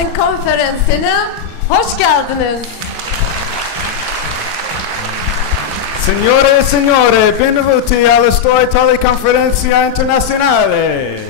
Storytelling konferansına hoş geldiniz. Signore e signore, benvenuti alla Storytelling Conferenza Internazionale.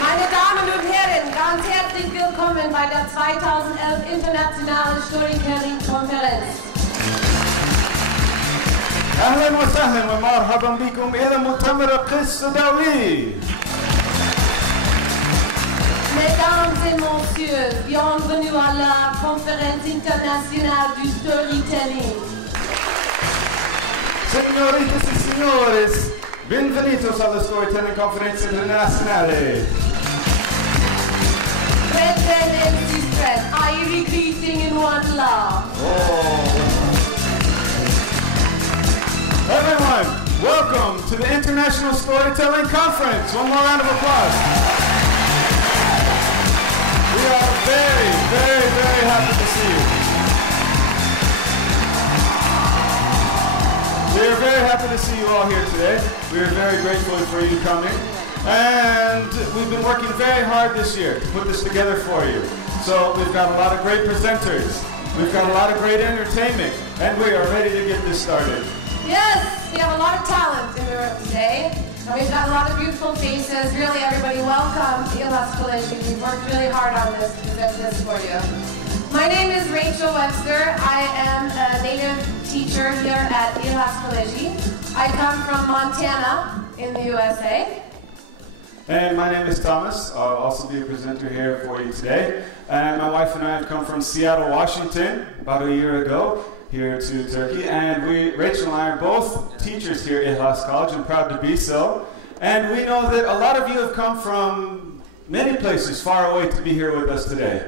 Meine Damen und Herren, ganz herzlich willkommen bei der 2011 Internationale Storytelling Konferenz. أهلا وسهلا ومرحبا بكم إلى مؤتمر القصة الدولي. Mesdames et messieurs, bienvenue à la conférence internationale du storytelling. Signoritas e signores, benvenutos alla Storytelling Conferenza Internazionale. Brethren and sisters, are you greeting in one love? Everyone, welcome to the International Storytelling Conference. One more round of applause. We are very, very, very happy to see you. We are very happy to see you all here today. We are very grateful for you coming. And we've been working very hard this year to put this together for you. So we've got a lot of great presenters. We've got a lot of great entertainment. And we are ready to get this started. Yes, we have a lot of talent in the room today. And we've got a lot of beautiful faces. Really, everybody, welcome to İhlas College. We've worked really hard on this to present this for you. My name is Webster. I am a native teacher here at İhlas College. I come from Montana in the USA. And my name is Thomas. I'll also be a presenter here for you today. And my wife and I have come from Seattle, Washington, about a year ago, here to Turkey. And Rachel and I are both teachers here at İhlas College and proud to be so. And we know that a lot of you have come from many places far away to be here with us today.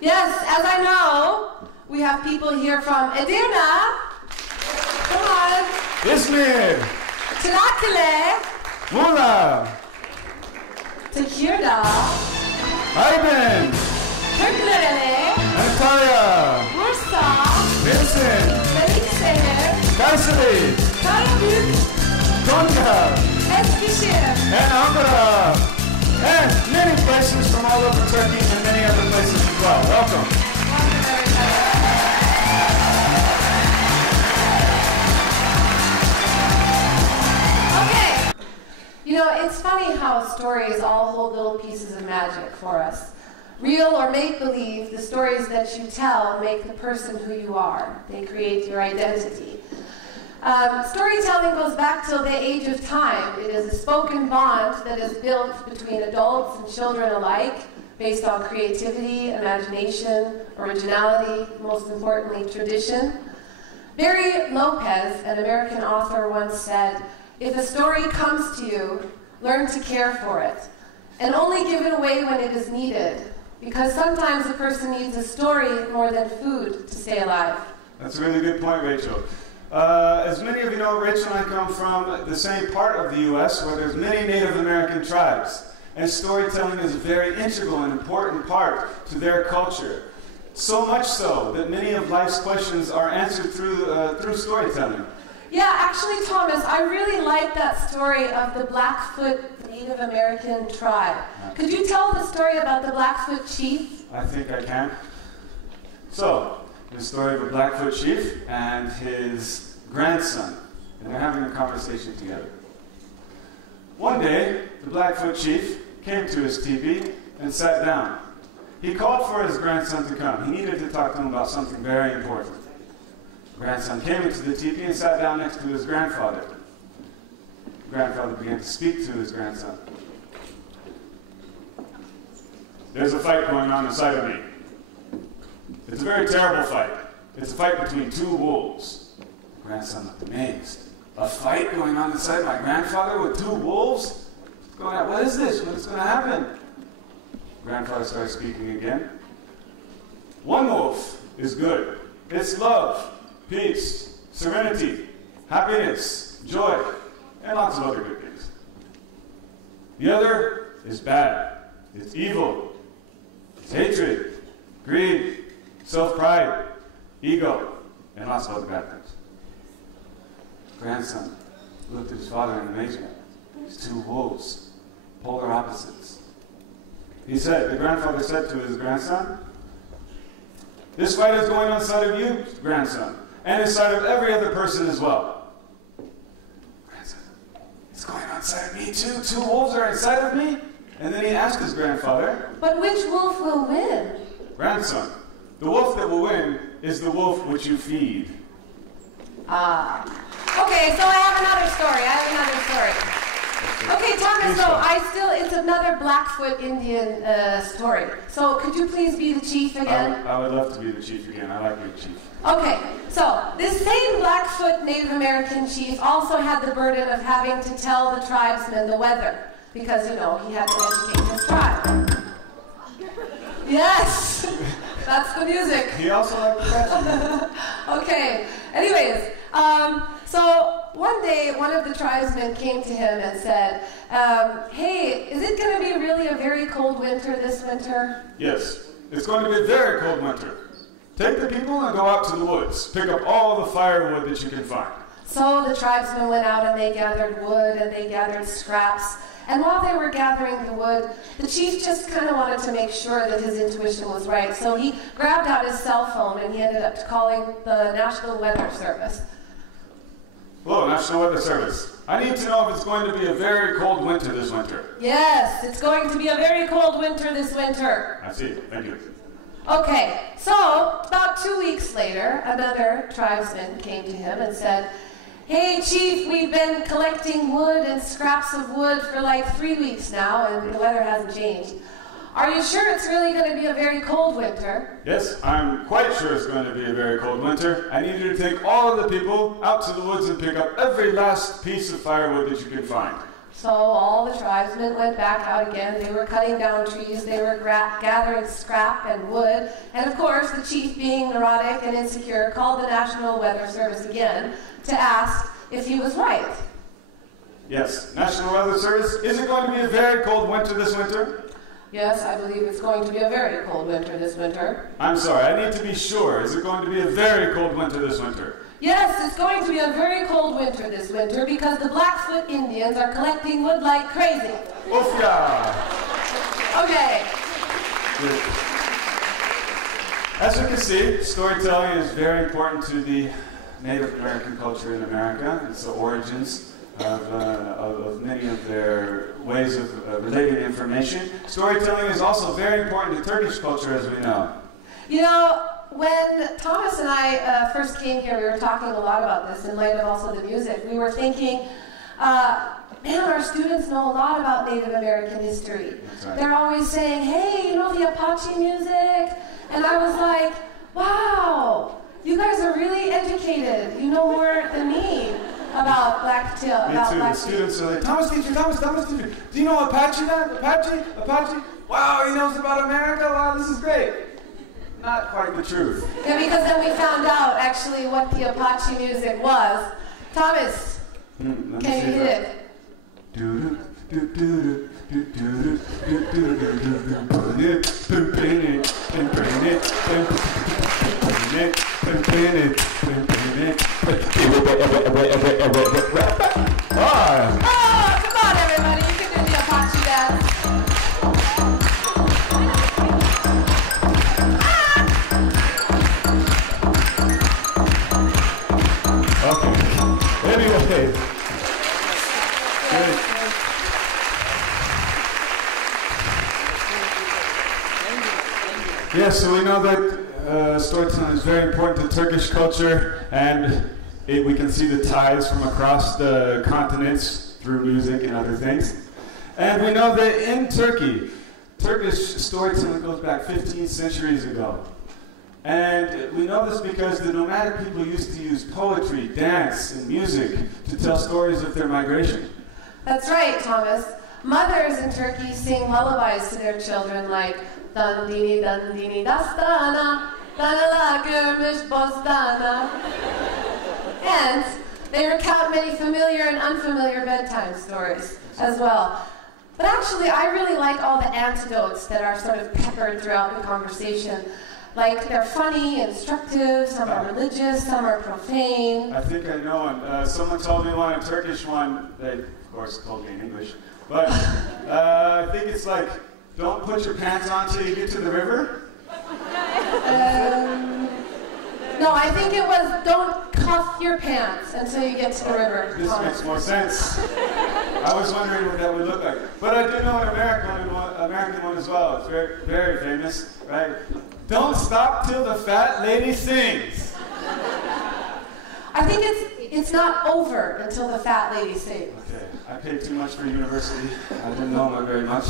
Yes, as I know, we have people here from Edirne. Come on. İzmir, Çanakkale. Muğla, Tekirdağ. Aydın, Kırklareli. Antalya, Bursa. Mersin, Beylikdüzü. Kayseri, Karabük. Konya, Eskişehir. and Ankara, and many places from all over Turkey and many other places as well. Welcome. Okay. You know, it's funny how stories all hold little pieces of magic for us. Real or make-believe, the stories that you tell make the person who you are. They create your identity. Storytelling goes back till the age of time. It is a spoken bond that is built between adults and children alike, based on creativity, imagination, originality, most importantly, tradition. Barry Lopez, an American author, once said, "If a story comes to you, learn to care for it, and only give it away when it is needed, because sometimes a person needs a story more than food to stay alive." That's a really good point, Rachel. As many of you know, Rachel and I come from the same part of the U.S. where there's many Native American tribes. And storytelling is a very integral and important part to their culture. So much so that many of life's questions are answered through storytelling. Yeah, actually, Thomas, I really like that story of the Blackfoot Native American tribe. Could you tell the story about the Blackfoot chief? I think I can. So, the story of a Blackfoot chief and his grandson, and they're having a conversation together. One day, the Blackfoot chief came to his teepee and sat down. He called for his grandson to come. He needed to talk to him about something very important. The grandson came into the teepee and sat down next to his grandfather. The grandfather began to speak to his grandson. "There's a fight going on inside of me. It's a very terrible fight. It's a fight between two wolves." The grandson looked amazed. "A fight going on inside my grandfather with two wolves? What's going on? What is this? What's going to happen?" Grandfather started speaking again. "One wolf is good. It's love, peace, serenity, happiness, joy, and lots of other good things. The other is bad. It's evil. It's hatred, greed, self-pride, ego, and lots of other bad things." Grandson looked at his father in amazement. These two wolves, polar opposites. The grandfather said to his grandson, "This fight is going on inside of you, grandson, and inside of every other person as well." Grandson, "It's going on inside of me too? 2 wolves are inside of me?" And then he asked his grandfather, "But which wolf will win?" "Grandson, the wolf that will win is the wolf which you feed." Ah. Okay, so I have another story. Okay, Thomas, so it's another Blackfoot Indian story. So could you please be the chief again? I would love to be the chief again. I like being chief. Okay, so this same Blackfoot Native American chief also had the burden of having to tell the tribesmen the weather, because, he had to educate his tribe. Yes, that's the music. He also liked the president. Okay, anyways, so one day one of the tribesmen came to him and said, "Hey, is it going to be really a very cold winter this winter?" "Yes, it's going to be a very cold winter. Take the people and go out to the woods. Pick up all the firewood that you can find." So the tribesmen went out and they gathered wood and they gathered scraps. And while they were gathering the wood, the chief just kind of wanted to make sure that his intuition was right. So he grabbed out his cell phone and he ended up calling the National Weather Service. "Hello, National Weather Service. I need to know if it's going to be a very cold winter this winter." "Yes, it's going to be a very cold winter this winter." "I see. Thank you." Okay, so about 2 weeks later, another tribesman came to him and said, "Hey, Chief, we've been collecting wood and scraps of wood for like 3 weeks now, and the weather hasn't changed. Are you sure it's really going to be a very cold winter?" "Yes, I'm quite sure it's going to be a very cold winter. I need you to take all of the people out to the woods and pick up every last piece of firewood that you can find." So all the tribesmen went back out again. They were cutting down trees. They were gathering scrap and wood. And of course, the chief, being neurotic and insecure, called the National Weather Service again to ask if he was right. "Yes, National Weather Service, is it going to be a very cold winter this winter?" "Yes, I believe it's going to be a very cold winter this winter." "I'm sorry, I need to be sure. Is it going to be a very cold winter this winter?" "Yes, it's going to be a very cold winter this winter because the Blackfoot Indians are collecting wood like crazy." Oof, yeah. Okay. Good. As you can see, storytelling is very important to the Native American culture in America. It's the origins of many of their ways of relating information. Storytelling is also very important to Turkish culture, as we know. When Thomas and I first came here, we were talking a lot about this in light of also the music. We were thinking, man, our students know a lot about Native American history. Right. They're always saying, "Hey, the Apache music?" And I was like, wow, you guys are really educated. You know more than me about Blacktail. Me too. The students are like, Thomas teacher, do you know Apache now? Apache? Wow, he knows about America? Wow, this is great. Not quite the truth. Yeah, because then we found out actually what the Apache music was. Thomas, can you hit it? Oh, come on everybody, you can do the Apache dance. Okay. Anyway. Yes, so we know that storytelling is very important to Turkish culture, and we can see the ties from across the continents through music and other things. And we know that in Turkey, Turkish storytelling goes back 15 centuries ago. And we know this because the nomadic people used to use poetry, dance, and music to tell stories of their migration. That's right, Thomas. Mothers in Turkey sing lullabies to their children like "Dandini dandini dastana, danalar görmüş bostana." And they recount many familiar and unfamiliar bedtime stories as well. But actually, I really like all the anecdotes that are sort of peppered throughout the conversation. Like, they're funny, instructive, some are religious, some are profane. I think I know one. Someone told me one, a Turkish one. They, of course, told me in English. But I think it's like, don't put your pants on till you get to the river? No, I think it was don't cuff your pants until you get to the river. This makes more sense. I was wondering what that would look like. But I do know an American one as well. It's very, very famous, right? Don't stop till the fat lady sings. I think it's not over until the fat lady sings. Okay, I paid too much for university. I didn't know very much.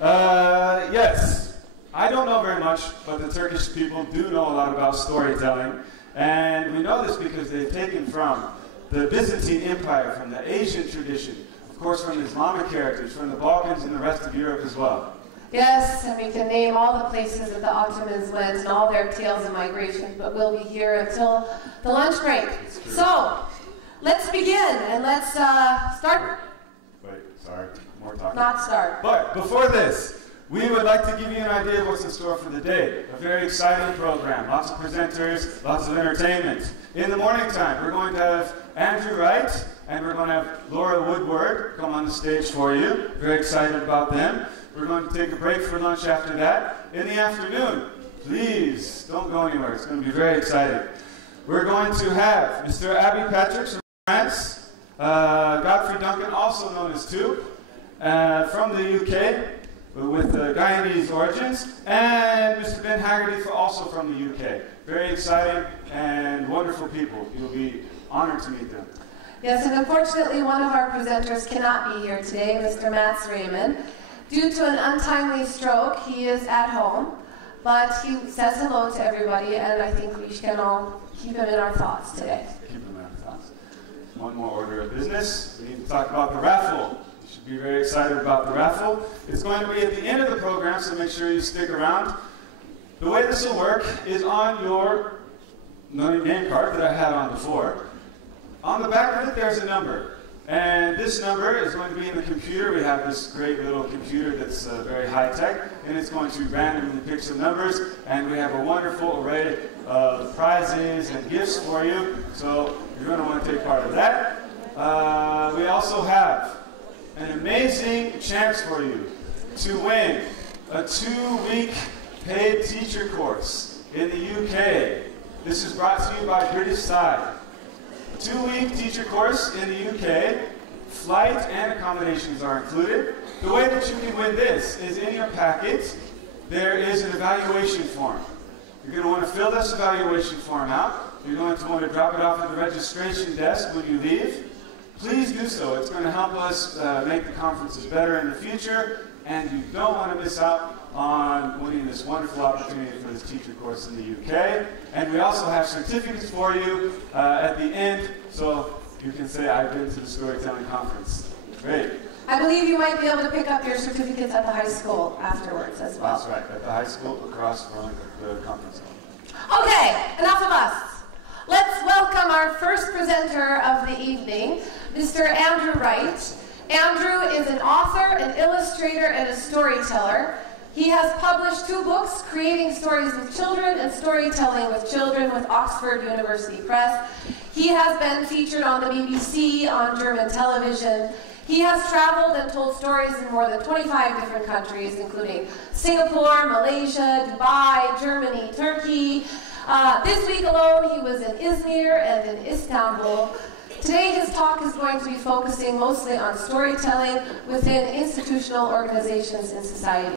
Yes. I don't know very much, but the Turkish people do know a lot about storytelling. And we know this because they've taken from the Byzantine Empire, from the Asian tradition, of course from Islamic heritage, from the Balkans and the rest of Europe as well. Yes, and we can name all the places that the Ottomans went and all their tales of migration, but we'll be here until the lunch break. So, let's begin, and let's start. Wait, sorry, more talking. Not start. But before this, we would like to give you an idea of what's in store for the day. A very exciting program, lots of presenters, lots of entertainment. In the morning time, we're going to have Andrew Wright, and we're going to have Laura Woodward come on the stage for you. Very excited about them. We're going to take a break for lunch after that. In the afternoon, please don't go anywhere. It's going to be very exciting. We're going to have Mr. Abby Patrick from France, Godfrey Duncan, also known as Tube, from the UK, with Guyanese origins, and Mr. Ben Haggerty, also from the UK. Very exciting and wonderful people. You'll be honored to meet them. Yes, and unfortunately one of our presenters cannot be here today, Mr. Mats Raymond. Due to an untimely stroke, he is at home, but he says hello to everybody, and I think we can all keep him in our thoughts today. Keep him in our thoughts. One more order of business. We need to talk about the raffle. You should be very excited about the raffle. It's going to be at the end of the program, so make sure you stick around. The way this will work is on your name card that I had on before. On the back of it, there's a number. And this number is going to be in the computer. We have this great little computer that's very high-tech, and it's going to randomly pick some numbers, and we have a wonderful array of prizes and gifts for you, so you're going to want to take part of that. We also have an amazing chance for you to win a 2-week paid teacher course in the UK. This is brought to you by British Side. 2-week teacher course in the UK, flight and accommodations are included. The way that you can win this is in your packet, there is an evaluation form. You're going to want to fill this evaluation form out. You're going to want to drop it off at the registration desk when you leave. Please do so. It's going to help us make the conferences better in the future, and you don't want to miss out on winning this wonderful opportunity for this teacher course in the UK. And we also have certificates for you at the end, so you can say, I've been to the storytelling conference. Great. I believe you might be able to pick up your certificates at the high school afterwards as well. That's right, at the high school across from the conference hall. Okay, enough of us. Let's welcome our first presenter of the evening, Mr. Andrew Wright. Andrew is an author, an illustrator, and a storyteller. He has published 2 books, Creating Stories with Children and Storytelling with Children with Oxford University Press. He has been featured on the BBC, on German television. He has traveled and told stories in more than 25 different countries, including Singapore, Malaysia, Dubai, Germany, Turkey. This week alone, he was in Izmir and in Istanbul. Today, his talk is going to be focusing mostly on storytelling within institutional organizations in society.